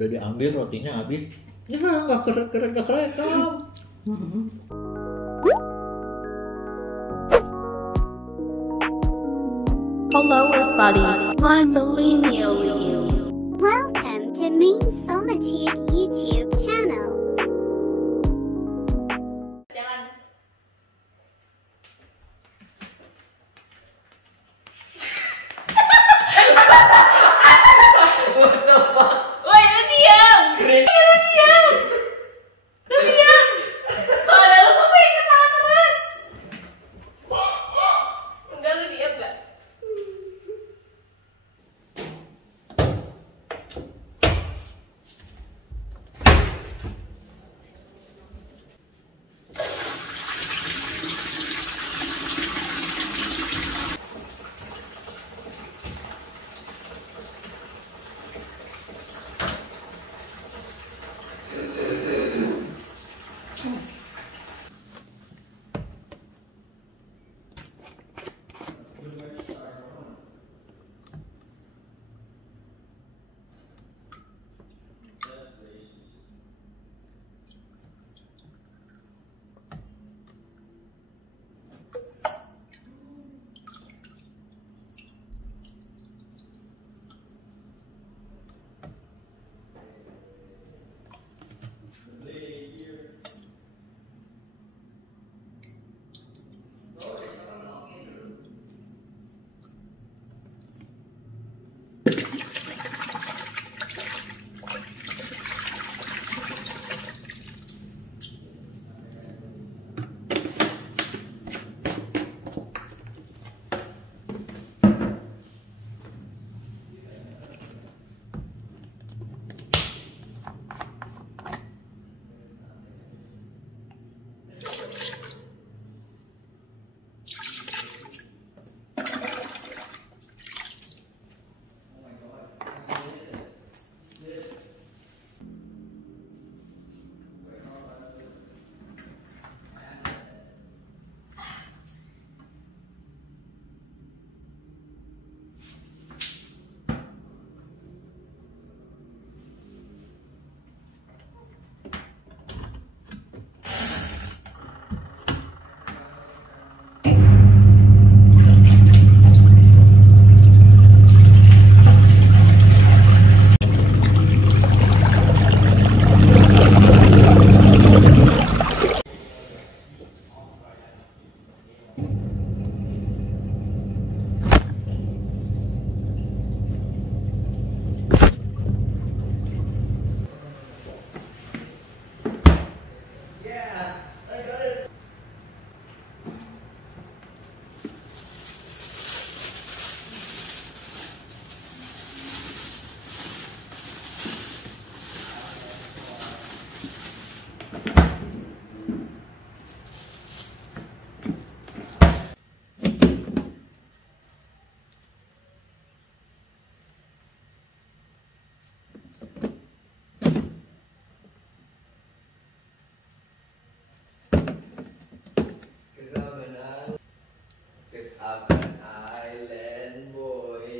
udah diambil rotinya habis. Ya nggak keren nggak kerekam. Hello everybody, I'm Millennial You. Welcome to Main Solitude YouTube channel. What the fuck? Woi, lu diam! Keren. Lu diam! Lu diam! Kalau ada lu, gue pengen ketawa terus. Enggak, lu diam gak? Island boy.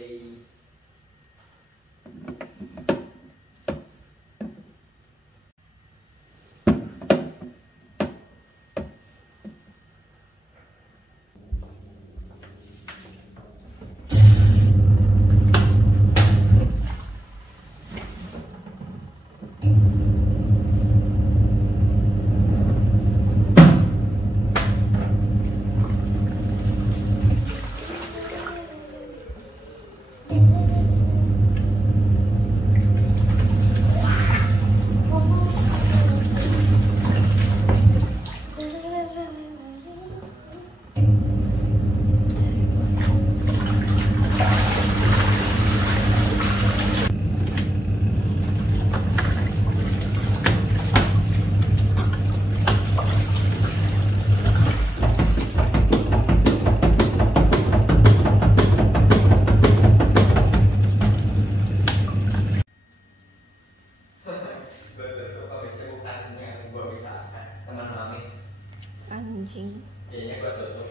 Anjing. Kayaknya gua tutup.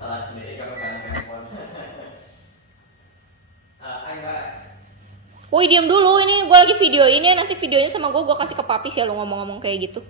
Salah sendiri kan pegang handphone. I'm back. Woi diam dulu, ini gue lagi video ini, nanti videonya sama gue kasih ke papis ya lo ngomong-ngomong kayak gitu.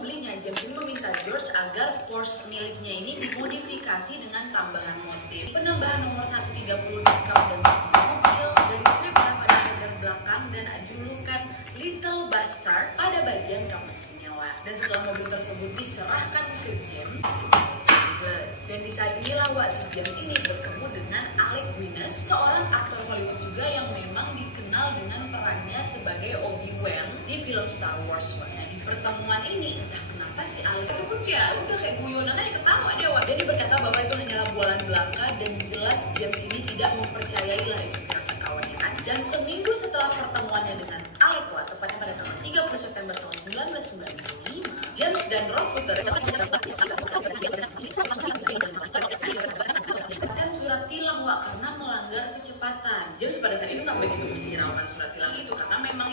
membelinya, James ini meminta George agar Porsche miliknya ini dimodifikasi dengan tambahan motif. Penambahan nomor 130 di kap dan mobil dari strip pada bagian belakang dan julukan Little Bastard pada bagian kap mesin nyala. Dan setelah mobil tersebut diserahkan ke James, dan di saat inilah si James ini bertemu dengan Alec Guinness, seorang aktor Hollywood juga yang memang dikenal dengan perannya sebagai Obi-Wan di film Star Wars. Nah, di pertemuan ini entah kenapa si Alec itu pun ya udah kayak guyonan aja ketawa dia. Jadi berkata bahwa itu hanyalah bualan belaka dan jelas James ini tidak mempercayai lah itu firasat kawannya kan. Dan seminggu setelah pertemuannya dengan Alec, tepatnya pada tanggal 30 September tahun 1995, James dan Rob Futter surat tilang karena melanggar kecepatan. James pada saat itu nggak begitu menghiraukan surat tilang itu karena memang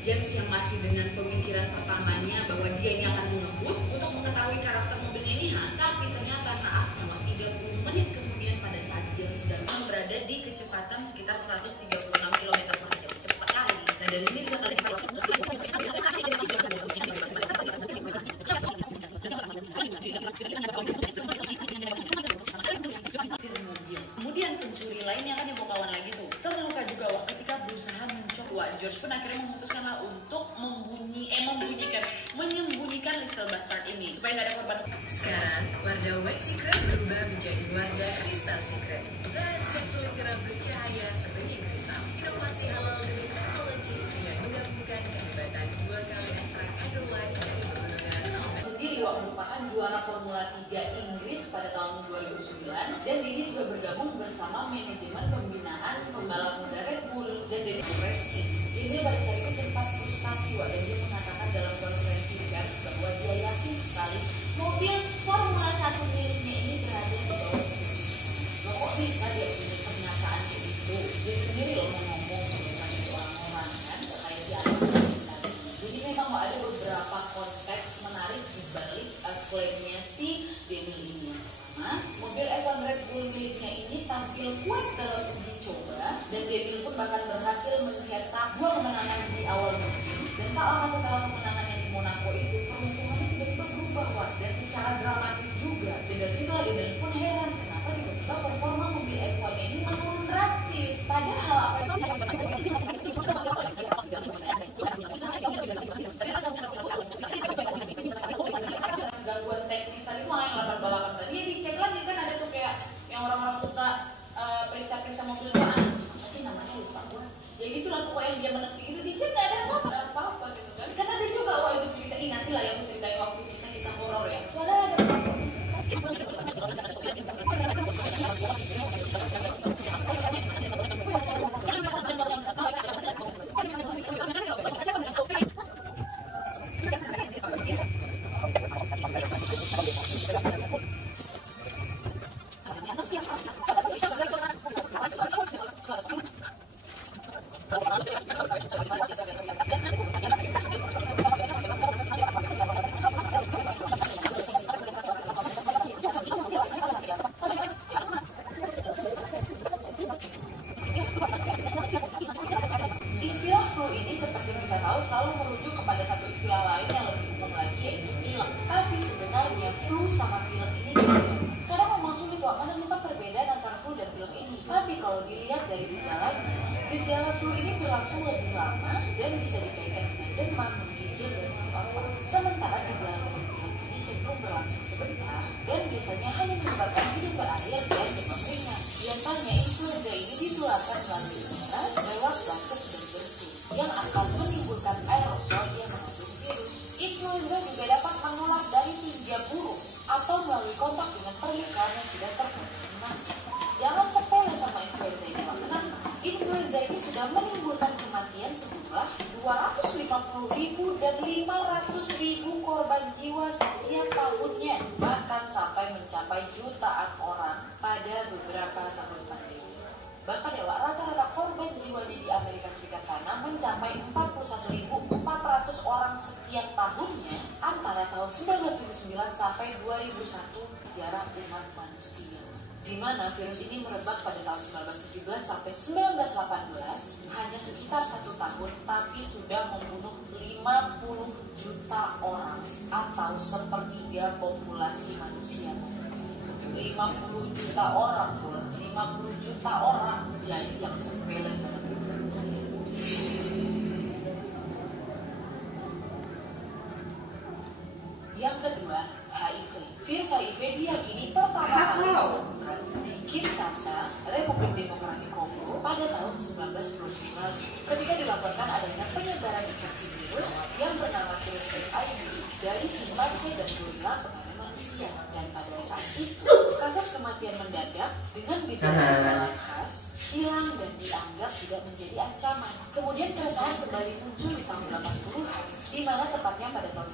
James yang masih dengan pemikiran pertamanya bahwa dia ini akan mengebut untuk mengetahui karakter mobilnya ini, tapi ternyata naas selama 30 menit kemudian pada saat James sedang berada di kecepatan sekitar 136 km per jam, cepat kali. Nah dari sini bisa kalian kemudian pencuri lainnya kan yang kawan lagi tuh terluka juga ketika berusaha mencoba. George pun akhirnya memutuskanlah untuk menyembunyikan Little Bastard ini supaya nggak ada korban. Sekarang warna White Secret berubah menjadi warna Crystal Secret. Rahasia kulit cerah bercahaya seperti kristal. Inovasi halal dari teknologi dengan menggabungkan kehebatan 2 kali ekstrak hydrolyze dari pegunungan Alpen. Sendiri merupakan juara Formula 3 Inggris pada tahun 2009 dan ini juga bergabung bersama manajemen pembinaan pembalap muda Red Bull dan dari Racing. Ini pada saat itu sempat frustasi dan dia mengatakan dalam konferensi pers bahwa dia yakin sekali mobil Formula 1 miliknya ini berada di bawah sini. Kok bisa dia punya pernyataan kayak gitu? Dia sendiri loh yang ngomong dengan orang-orang kan terkait dia. Jadi memang ada beberapa konteks menarik di balik klaimnya si Daniel ini. Mobil F1 Red Bull miliknya ini tampil kuat dalam uji coba dan Daniel pun bahkan berhasil mencetak 2 kemenangan di awal musim. Dan tak lama setelah kemenangannya di Monaco itu peruntungannya tiba-tiba berubah dan secara dramatis juga. Dan dari situ Daniel pun heran kenapa tiba-tiba performa mobil F1 ini menurun drastis. Padahal apa itu gangguan teknis tadi mah yang latar belakang tadi ya dicek lagi kan ada tuh kayak yang orang-orang suka periksa-periksa mobil itu apa sih namanya lupa gua ya gitu lah pokoknya dia menepi itu dicek nggak ada apa-apa gitu kan karena ada juga itu cerita ini nanti lah yang aku ceritain waktu kisah horor ya soalnya ada istilah flu ini seperti kita tahu selalu merujuk kepada satu istilah lain yang lebih umum lagi yaitu pilek. Tapi sebenarnya flu sama pilek ini beda. Karena memang sulit menemukan perbedaan antara flu dan pilek ini. Tapi kalau dilihat dari gejala flu ini berlangsung lebih lama dan bisa dikaitkan dengan demam, menggigil, dan apa. Sementara gejala pilek ini cenderung berlangsung sebentar dan biasanya hanya menyebabkan hidung berair dan demam ringan. Biasanya influenza ini ditularkan melalui udara lewat batuk dan bersin yang akan menimbulkan aerosol yang mengandung virus. Influenza juga dapat menular dari tinja burung atau melalui kontak dengan permukaan yang sudah terkontaminasi. Jangan sepele sama influenza ini, karena influenza ini sudah menimbulkan kematian sejumlah 250.000 dan 500.000 korban jiwa setiap tahunnya, bahkan sampai mencapai jutaan orang pada beberapa tahun pandemi. Bahkan ya, rata-rata korban jiwa di Amerika Serikat sana mencapai 41.400 orang setiap tahunnya antara tahun 1979 sampai 2001 sejarah umat manusia. di mana virus ini merebak pada tahun 1917 sampai 1918, hanya sekitar 1 tahun, tapi sudah membunuh 50 juta orang atau sepertiga populasi manusia. 50 juta orang, 50 juta orang, jadi yang sepele banget. Yang kedua, HIV. Virus HIV diyakini pertama kali ditemukan di Kinshasa, Republik Demokratik Kongo pada tahun 1920 lalu. Ketika dilaporkan adanya penyebaran infeksi virus yang bernama virus HIV dari simpanse dan gorila kepada manusia. Dan pada saat itu, kasus kematian mendadak dengan gejala khas hilang dan dianggap tidak menjadi ancaman. Kemudian keresahan kembali muncul di tahun 80-an, di mana tepatnya pada tahun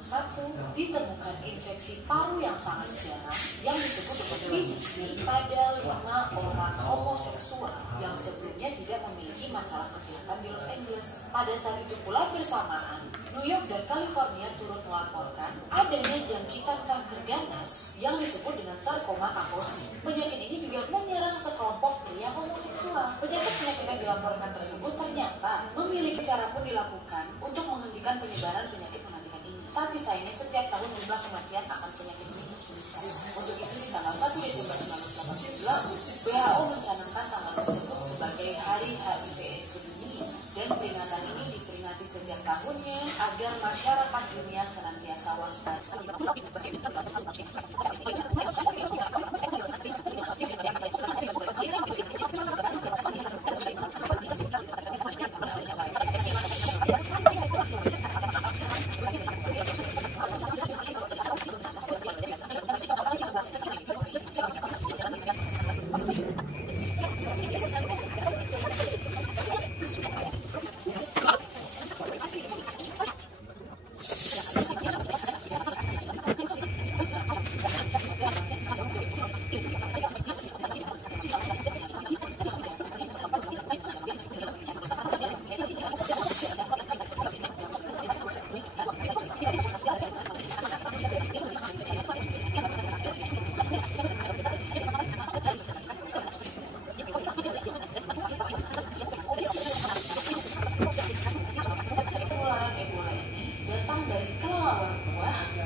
1981 ditemukan infeksi paru yang sangat jarang yang disebut PCV pada 5 orang homoseksual yang sebelumnya tidak memiliki masalah kesehatan di Los Angeles. Pada saat itu pula bersamaan, New York dan California turut melaporkan adanya jangkitan kanker ganas yang disebut dengan sarkoma Kaposi. Penyakit ini juga menyerang sekelompok pria homoseksual. Penyakit yang dilaporkan tersebut ternyata memiliki cara pun dilakukan untuk menghentikan penyebaran penyakit mematikan ini. Tapi sayangnya setiap tahun jumlah kematian akan penyakit ini terus meningkat. Untuk itu di tanggal 1 Desember 1980 lalu, WHO mencanangkan tanggal tersebut sebagai Hari HIV/AIDS sedunia, dan peringatan ini diperingati setiap tahunnya agar masyarakat dunia senantiasa waspada.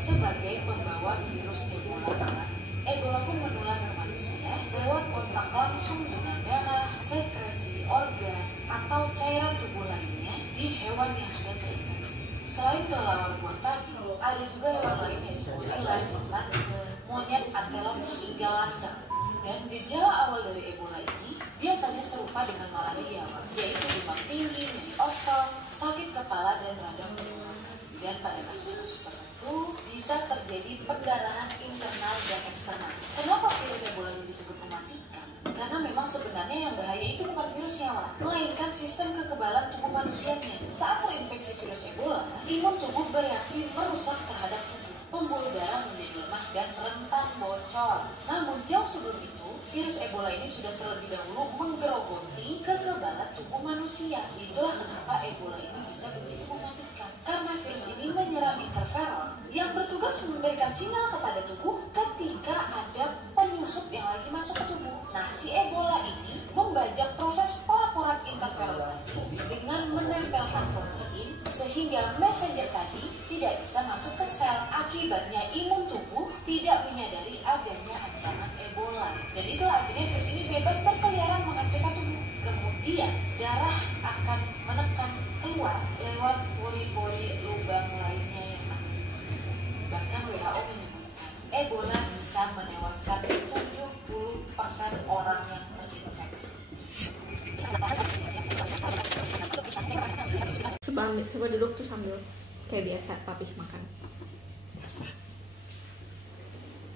Sebagai pembawa virus Ebola, Ebola pun menular ke manusia lewat kontak langsung dengan darah, sekresi, organ, atau cairan tubuh lainnya di hewan yang sudah terinfeksi. Selain kelelawar buah tadi, ada juga hewan lain yang gorila, simpanse, monyet, antelop, hingga landak. Dan gejala awal dari Ebola ini biasanya serupa dengan malaria, yaitu demam tinggi, nyeri otot, sakit kepala, dan radang tenggorokan. Dan pada kasus-kasus tertentu bisa terjadi pendarahan internal dan eksternal. Kenapa virus Ebola ini disebut mematikan? Karena memang sebenarnya yang bahaya itu bukan virusnya, melainkan sistem kekebalan tubuh manusianya. Saat terinfeksi virus Ebola, imun tubuh bereaksi merusak terhadap tubuh. Pembuluh darah menjadi lemah dan rentan bocor. Namun jauh sebelum itu, virus Ebola ini sudah terlebih dahulu menggerogoti kekebalan tubuh manusia. Itulah kenapa Ebola ini bisa begitu mematikan. Karena virus ini menyerang interferon yang bertugas memberikan sinyal kepada tubuh ketika ada penyusup yang lagi masuk ke tubuh. Nah, si Ebola ini membajak proses pelaporan interferon tadi dengan menempelkan protein sehingga messenger tadi tidak bisa masuk ke sel. Akibatnya imun tubuh tidak menyadari adanya ancaman Ebola. Dan itulah akhirnya virus ini bebas berkeliaran menghancurkan tubuh. Kemudian darah akan menekan keluar lewat pori-pori lubang lainnya yang ada. Bahkan WHO menyebutkan Ebola bisa menewaskan 70% orang yang terinfeksi. Coba duduk tuh sambil kayak biasa papih makan. Basah.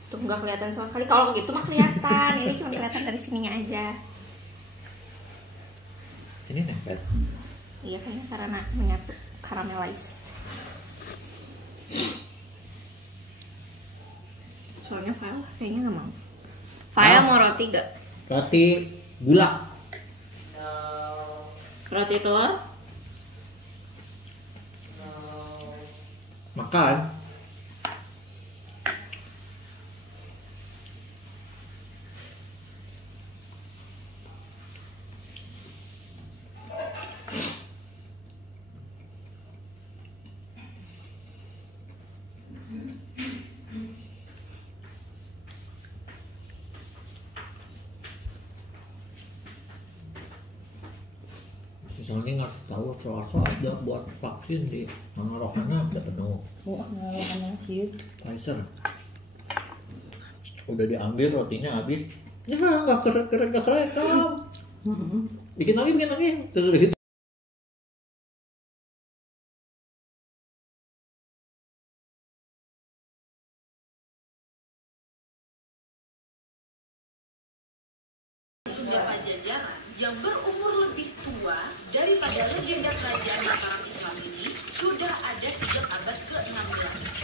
Tuh nggak kelihatan sama sekali. Kalau gitu mah kelihatan. Ini cuma kelihatan dari sininya aja. Ini nempel. Iya kayaknya karena menyatu caramelized. Soalnya File kayaknya nggak mau. File mau roti gak? Roti gula. Roti telur? Makan. misalnya ngasih tahu Selasa ada buat vaksin di Rohana udah penuh. Oh, Rohana sih. Pfizer udah diambil, rotinya habis. Ya nggak keren kamu. Bikin lagi terus gitu. Sunda Pajajaran yang berumur lebih tua daripada legenda kerajaan Mataram Islam ini sudah ada sejak abad ke-16.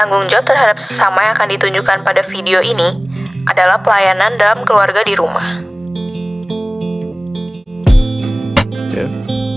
Tanggung jawab terhadap sesama yang akan ditunjukkan pada video ini adalah pelayanan dalam keluarga di rumah. Yeah.